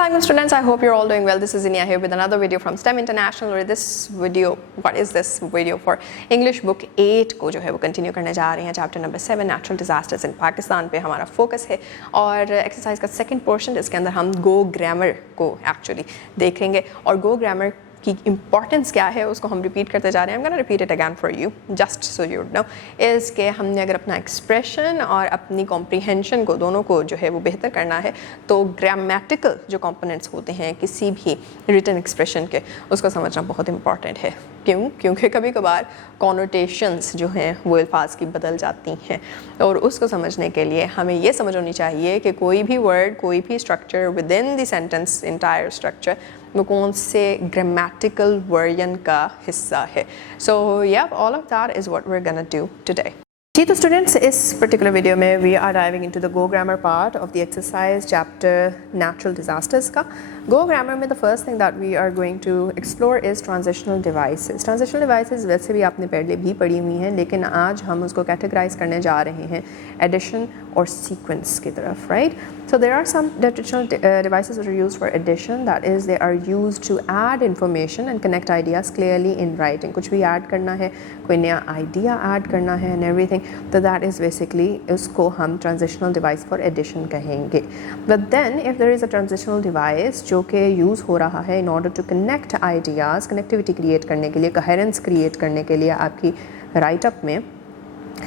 Assalamualaikum students, I hope you're all doing well. This is Inia here with another video from STEM International. और this video, what is this video for? English book 8 को जो है वो कंटिन्यू करने जा रहे हैं. चैप्टर नंबर 7 नेचुरल डिजास्टर्स इन पाकिस्तान पे हमारा फोकस है और एक्सरसाइज का सेकंड पोर्शन इसके अंदर हम गो ग्रामर को एक्चुअली देखेंगे और गो ग्रामर की इम्पॉर्टेंस क्या है उसको हम रिपीट करते जा रहे हैं. I'm gonna repeat it again for you just so you know is कि हमने अगर अपना एक्सप्रेशन और अपनी कॉम्प्रीहेंशन को दोनों को जो है वो बेहतर करना है तो ग्रामेटिकल जो कंपोनेंट्स होते हैं किसी भी रिटन एक्सप्रेशन के उसको समझना बहुत इंपॉर्टेंट है. क्यों? क्योंकि कभी कभार कॉनोटेशंस जो हैं वो अल्फाज की बदल जाती हैं और उसको समझने के लिए हमें ये समझ होनी चाहिए कि कोई भी वर्ड कोई भी structure with in the sentence entire structure वो कौन से ग्रामेटिकल वर्जन का हिस्सा है. सो या all of that is what we are gonna do today. जी तो स्टूडेंट्स, इस पर्टिकुलर वीडियो में we are diving into the go grammar part of the exercise chapter natural disasters का. गो ग्रामर में the first thing that we are going to explore is transitional devices. Transitional devices वैसे भी आपने पहले भी पढ़ी हुई हैं लेकिन आज हम उसको कैटेगराइज करने जा रहे हैं एडिशन और सीक्वेंस की तरफ. Right, so there are some traditional devices that are used for addition, that is they are used to add information and connect ideas clearly in writing. कुछ भी ऐड करना है, कोई नया आइडिया ऐड करना है and everything, तो that is basically उसको हम transitional device for addition कहेंगे. But then if there is a transitional device जो कि यूज़ हो रहा है in order to connect ideas, connectivity create करने के लिए, coherence create करने के लिए आपकी write up में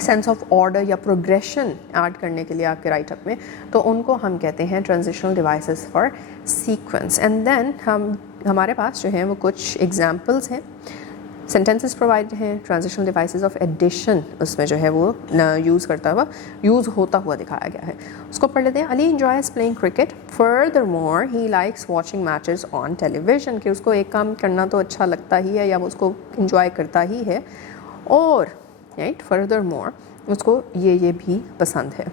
सेंस ऑफ ऑर्डर या प्रोग्रेशन ऐड करने के लिए आपके राइटअप में, तो उनको हम कहते हैं transitional devices for sequence. And then हमारे पास जो हैं वो कुछ एग्जांपल्स हैं, सेंटेंसेस प्रोवाइड हैं. ट्रांजिशनल डिवाइसेस ऑफ एडिशन उसमें जो है वो यूज़ होता हुआ दिखाया गया है. उसको पढ़ लेते हैं. Ali enjoys playing cricket, further more he likes watching matches on television. कि उसको एक काम करना तो अच्छा लगता ही है या वो उसको इंजॉय करता ही है और राइट फर्दरमोर उसको ये भी पसंद है.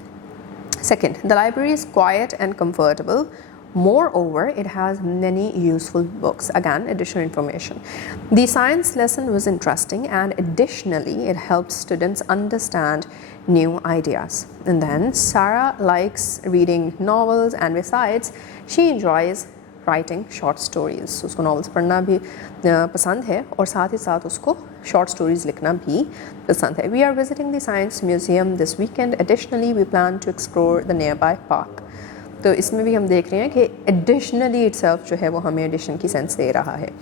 Second, the library is quiet and comfortable, moreover it has many useful books. Again, additional information. The science lesson was interesting and additionally it helps students understand new ideas. And then Sarah likes reading novels and besides she enjoys writing short stories. उसको नॉवेल्स पढ़ना भी पसंद है और साथ ही साथ उसको short stories लिखना भी पसंद है. We are visiting the science museum this weekend, additionally we plan to explore the nearby park. तो इसमें भी हम देख रहे हैं कि एडिशनली इट्सेल्फ जो है वो हमें एडिशन की सेंस दे रहा है.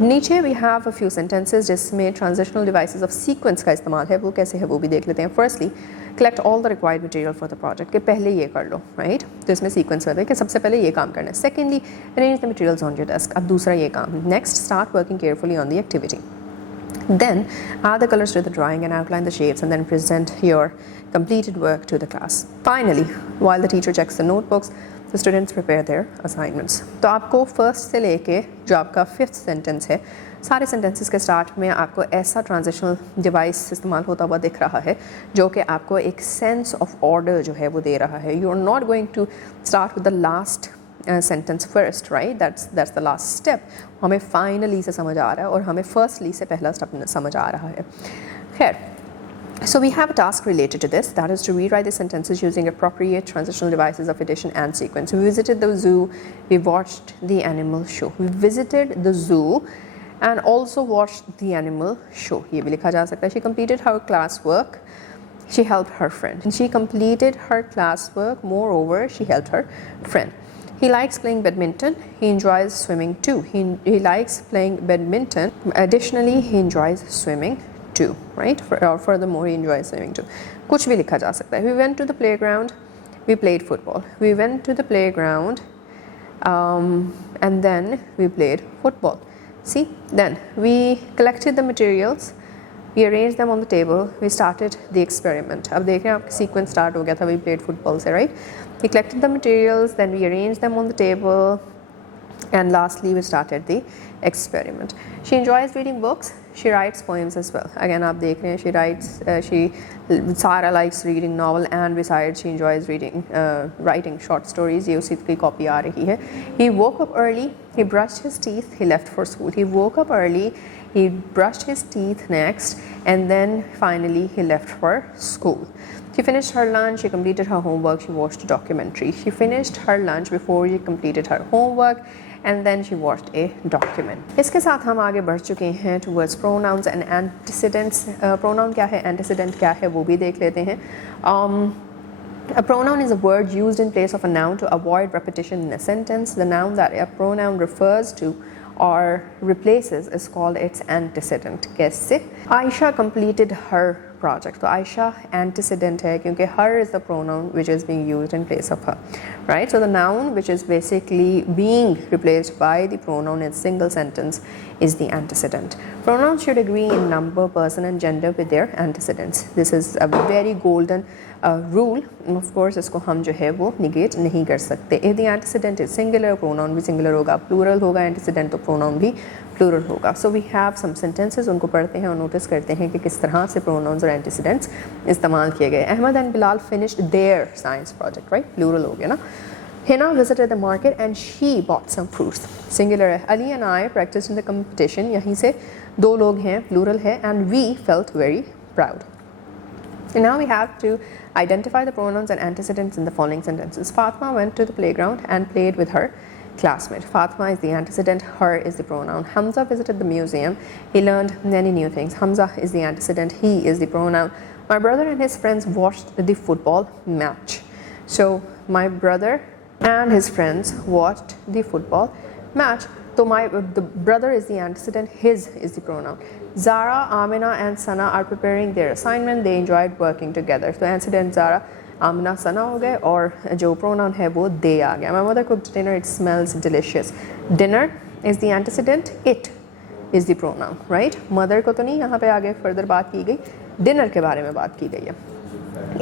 नीचे we have a few sentences जिसमें ट्रांजिशनल डिवाइसेस ऑफ सीक्वेंस का इस्तेमाल है. वो कैसे है वो भी देख लेते हैं. Firstly, collect all the required material for the project, के पहले ये कर लो. राइट, तो इसमें सीक्वेंस होता है कि सबसे पहले ये काम करना है. Secondly, arrange the materials on your desk, अब दूसरा ये काम. Next, start working carefully on the activity. Then add the colors to the drawing and outline the shapes and then present your completed work to the class. Finally, while the teacher checks the notebooks, the students prepare their assignments. तो आपको फर्स्ट से लेके जो आपका fifth sentence है, सारे सेंटेंसेस के स्टार्ट में आपको ऐसा ट्रांजिशनल डिवाइस इस्तेमाल होता हुआ दिख रहा है जो कि आपको एक सेंस ऑफ ऑर्डर जो है वो दे रहा है. You are not going to start with the last sentence first, right, that's the last step. हमें फाइनली से समझ आ रहा है और हमें फर्स्टली से पहला स्टेप समझ आ रहा है. खैर, so we have a task related to this, that is to rewrite the sentences using appropriate transitional devices of addition and sequence. We visited the zoo, we watched the animal show. We visited the zoo and also watched the animal show. ये भी लिखा जा सकता है. She completed her classwork, she helped her friend. And she completed her classwork, moreover she helped her friend. He likes playing badminton, he enjoys swimming too. He likes playing badminton, additionally he enjoys swimming too, right? Furthermore he enjoys swimming too. कुछ भी लिखा जा सकता है. We went to the playground, we played football. We went to the playground and then we played football. See, then we collected the materials, we arranged them on the table, we started the experiment. अब देख रहे हैं आपका sequence start हो गया था, we played football से, right? We collected the materials, then we arranged them on the table and lastly we started the experiment. She enjoys reading books, she writes poems as well. Again आप देख रहे हैं Sarah likes reading novel and besides she enjoys writing short stories. ये उसी की कॉपी आ रही है. He woke up early, he brushed his teeth, he left for school. He woke up early, He brushed his teeth next, and then finally he left for school. She finished her lunch, she completed her homework, she watched a documentary. She finished her lunch before she completed her homework, and then she watched a document. इसके साथ हम आगे बढ़ चुके हैं towards pronouns and antecedents. Pronoun क्या है, antecedent क्या है, वो भी देख लेते हैं. A pronoun is a word used in place of a noun to avoid repetition in a sentence. The noun that a pronoun refers to or replaces is called its antecedent. कैसे? Aisha completed her project. So Aisha antecedent है क्योंकि her is the pronoun which is being used in place of her, right? So the noun which is basically being replaced by the pronoun in single sentence is the antecedent. Pronouns should agree in number, person and gender with their antecedents. This is a very golden rule. Of course इसको हम जो है वो negate नहीं कर सकते. If the antecedent is singular, pronoun भी singular होगा, plural होगा antecedent तो pronoun भी plural होगा. So we have some sentences, उनको पढ़ते हैं और notice करते हैं कि किस तरह से pronouns और antecedents इस्तेमाल किए गए. Ahmed and Bilal finished their science project, right? Plural हो गया ना. Hina visited the market and she bought some fruits. Singular है. Ali and I practiced in the competition. यहीं से दो लोग हैं, plural है, and we felt very proud. And now we have to identify the pronouns and antecedents in the following sentences. Fatma went to the playground and played with her classmate. Fatma is the antecedent, her is the pronoun. Hamza visited the museum. He learned many new things. Hamza is the antecedent, he is the pronoun. My brother and his friends watched the football match. So my brother and his friends watched the football match. So the brother is the antecedent, his is the pronoun. Zara, Amina and Sana are preparing their assignment. They enjoyed working together. So antecedent Zara, Amina, Sana हो गए और जो pronoun है वो they आ गया. My mother cooked dinner, it smells delicious. Dinner is the antecedent, it is the pronoun, right? Mother को तो नहीं यहाँ पे आगे further बात की गई, dinner के बारे में बात की गई है.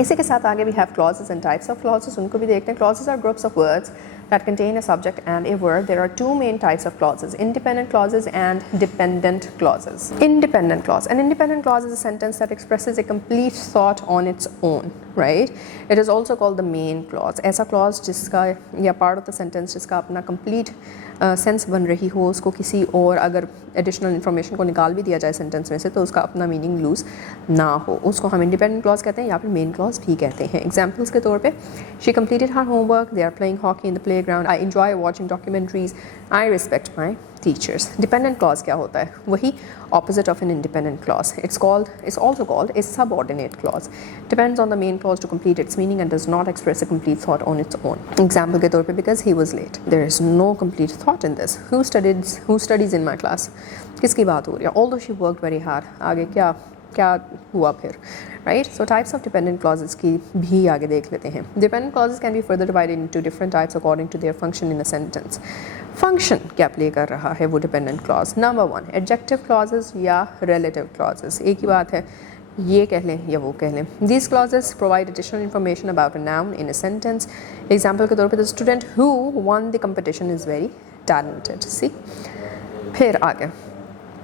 इसी के साथ आगे we have clauses and types of clauses, उनको भी देखते हैं. Clauses are groups of words that contain a subject and a verb. There are two main types of clauses, independent clauses and dependent clauses. Independent clause. An independent clause is a sentence that expresses a complete thought on its own, right? It is also called the main clause. ऐसा clause जिसका या part of the sentence जिसका अपना complete sense बन रही हो, उसको किसी और अगर एडिशनल इन्फॉर्मेशन को निकाल भी दिया जाए सेंटेंस में से तो उसका अपना मीनिंग लूज़ ना हो, उसको हम इंडिपेंडेंट क्लॉज कहते हैं या फिर मेन क्लॉज भी कहते हैं. एग्जांपल्स के तौर पे she completed her homework, they are playing hockey in the playground, I enjoy watching documentaries, I respect my teachers. Dependent clause क्या होता है? वही opposite of an independent clause. It's also called a subordinate clause. Depends on the main clause to complete its meaning and does not express a complete thought on its own. Example के तौर पे because he was late. There is no complete thought in this. Who studies in my class? किसकी बात हो रही है? Although she worked very hard. आगे क्या हुआ फिर, right? So types of dependent clauses की भी आगे देख लेते हैं. Dependent clauses can be further divided into different types according to their function in a sentence. Function क्या प्ले कर रहा है वो dependent clause. Number 1, adjective clauses या relative clauses. एक ही बात है, ये कह लें या वो कह लें. These clauses provide additional information about a noun in a sentence. Example के तौर पे the student who won the competition is very talented. See? फिर आगे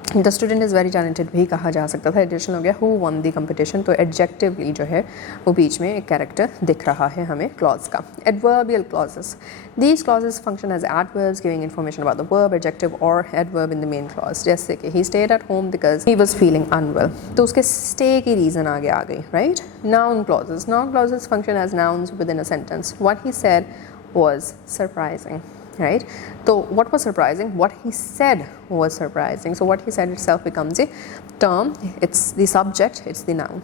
The student is very talented भी कहा जा सकता था. एडिशनल हो गया who won the competition. तो adjectively जो है वो बीच में एक कैरेक्टर दिख रहा है हमें क्लॉज का. Adverbial clauses. These clauses function as adverbs giving information about the verb, adjective or adverb in the main clause. जैसे कि he stayed at home because he was feeling unwell. तो उसके stay की reason आगे आ गई, right? Noun clauses. Noun clauses function as nouns within a sentence. What he said was surprising. Right? So what was surprising? What he said was surprising. So what he said itself becomes a term. It's the subject, it's the noun.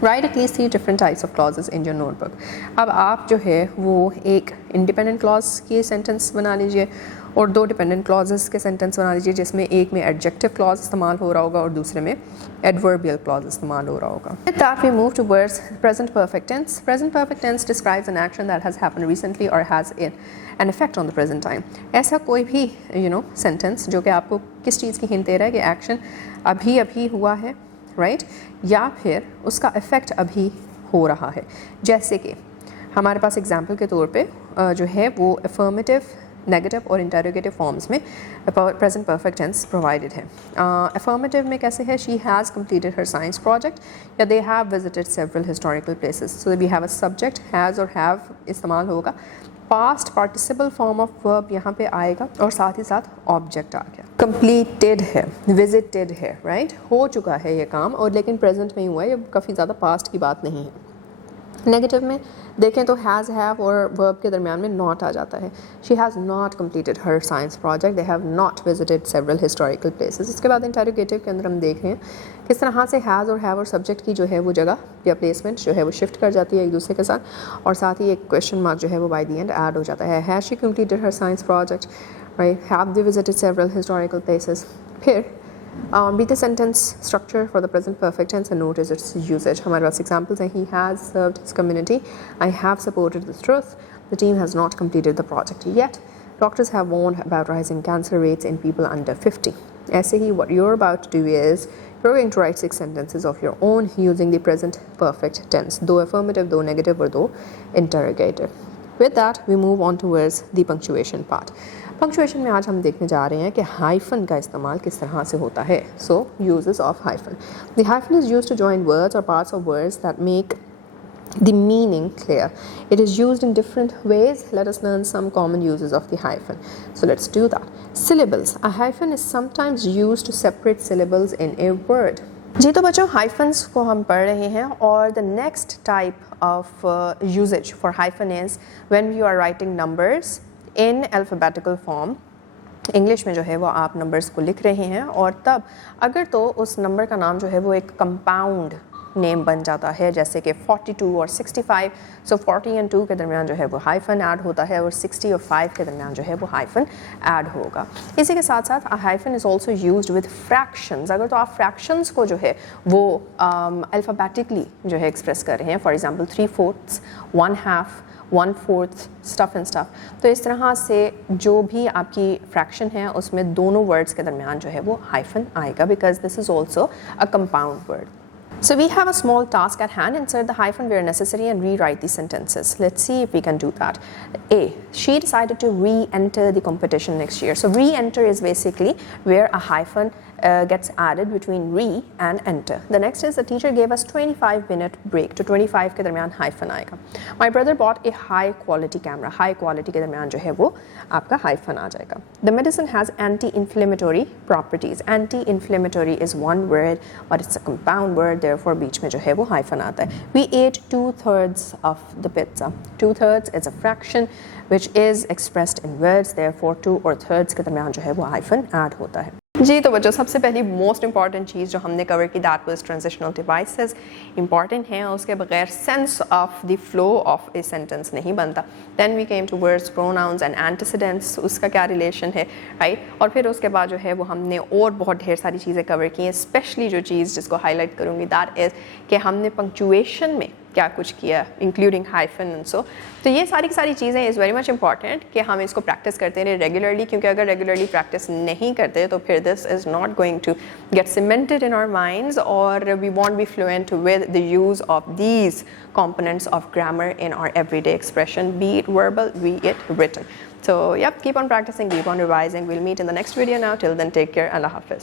Write at least 3 different types of clauses in your notebook. अब आप जो है वो एक independent clause की sentence बना लीजिए और 2 dependent clauses के sentence बना लीजिए जिसमें एक में adjective clause इस्तेमाल हो रहा होगा और दूसरे में adverbial clause इस्तेमाल हो रहा होगा. With that we move towards present perfect tense. Present perfect tense describes an action that has happened recently or has an effect on the present time. ऐसा कोई भी sentence जो कि आपको किस चीज़ की hint दे रहा है कि action अभी हुआ है, right? या फिर उसका effect अभी हो रहा है. जैसे कि हमारे पास example के तौर पे जो है वो affirmative, नेगेटिव और इंटरोगेटिव फॉर्म्स में प्रेजेंट परफेक्ट टेंस प्रोवाइडेड है. अफर्मेटिव में कैसे है? She has completed her science project या they have visited several historical places. So we have a subject, has और हैव इस्तेमाल होगा. Past participle form of verb यहाँ पे आएगा और साथ ही साथ ऑब्जेक्ट आ गया। कंप्लीटेड है, विजिटेड है, राइट, हो चुका है ये काम, और लेकिन प्रेजेंट में ही हुआ है, ये काफ़ी ज़्यादा पास्ट की बात नहीं है। नेगेटिव में देखें तो हैज़, हैव और वर्ब के दरमियान में नॉट आ जाता है। She has not completed her science project, they have not visited several historical places. इसके बाद इंटेरोगेटिव के अंदर हम देख रहे हैं किस तरह से हैज़ और हैव और सब्जेक्ट की जो है वो जगह या प्लेसमेंट जो है वो शिफ्ट कर जाती है एक दूसरे के साथ, और साथ ही एक क्वेश्चन मार्क जो है वो बाय द एंड ऐड हो जाता है। Has she completed her science project, right, have they visited several historical places. फिर be the sentence structure for the present perfect tense and notice its usage. हमारे पास examples हैं, he has served his community, I have supported the truth, the team has not completed the project yet, doctors have warned about rising cancer rates in people under 50. ऐसे ही what you're about to do is you're going to write 6 sentences of your own using the present perfect tense, 2 affirmative, 2 negative और 2 interrogative. With that we move on towards the punctuation part. Punctuation में आज हम देखने जा रहे हैं कि हाइफन का इस्तेमाल किस तरह से होता है। So uses of hyphen, the hyphen is used to join words और parts of words that make the meaning clear. It is used in different ways. Let us learn some common uses of the hyphen. So let's do that. Syllables. A hyphen is sometimes used to separate syllables in a word. जी तो बच्चों hyphens को हम पढ़ रहे हैं, और the next type of usages for hyphen is when you are writing numbers in alphabetical form. English में जो है वो आप नंबर्स को लिख रहे हैं, और तब अगर तो उस नंबर का नाम जो है वो एक कंपाउंड नेम बन जाता है, जैसे कि 42 और 65, सो 40 और 2 के दरमियान जो है वो हाइफन ऐड होता है, और 60 और 5 के दरमियान जो है वो हाइफन ऐड होगा। इसी के साथ साथ अ hyphen is also used with fractions. अगर तो आप फ्रैक्शंस को जो है वो अल्फ़ाबेटिकली जो है एक्सप्रेस कर रहे हैं, for example 3/4, 1/2, 1/4, stuff and stuff, तो इस तरह से जो भी आपकी फ्रैक्शन है उसमें दोनों वर्ड्स के दरमियान जो है वो हाइफन आएगा, because this is also a compound word. So we have a small task at hand. Insert the hyphen where necessary and rewrite the sentences. Let's see if we can do that. A, she decided to re-enter the competition next year. So re-enter is basically where a hyphen gets added between re and enter. The next is the teacher gave us 25-minute break. To 25 के दरमियान hyphen आएगा. My brother bought a high quality camera. High quality के दरमियान जो है वो आपका hyphen आ जाएगा. The medicine has anti-inflammatory properties. Anti-inflammatory is one word, but it's a compound word. Therefore बीच में जो है वो hyphen आता है. We ate 2/3 of the pizza. 2/3 is a fraction which is expressed in words. Therefore 2 और thirds के दरमियान जो है वो hyphen add होता है. जी तो बच्चों सबसे पहली मोस्ट इंपॉर्टेंट चीज़ जो हमने कवर की that was transitional devices important हैं, उसके बगैर sense of the flow of a sentence नहीं बनता. Then we came to words, pronouns and antecedents, उसका क्या रिलेशन है, राइट, और फिर उसके बाद जो है वो हमने और बहुत ढेर सारी चीज़ें कवर की हैं. स्पेशली जो चीज़ जिसको हाईलाइट करूँगी दैट इज़ कि हमने पंक्चुएशन में क्या कुछ किया, इंक्लूडिंग हाइफन एंड सो. तो ये सारी की सारी चीज़ें इज़ वेरी मच इंपॉर्टेंट कि हम इसको प्रैक्टिस करते रहें रेगुलरली, क्योंकि अगर रेगुलरली प्रैक्टिस नहीं करते तो फिर this is not going to get cemented in our minds, और we won't be fluent with the use of these components of grammar in our everyday expression, be it verbal, be it written. So yep, keep on practicing, keep on revising. We'll meet in the next video now. Till then, take care. Allah Hafiz.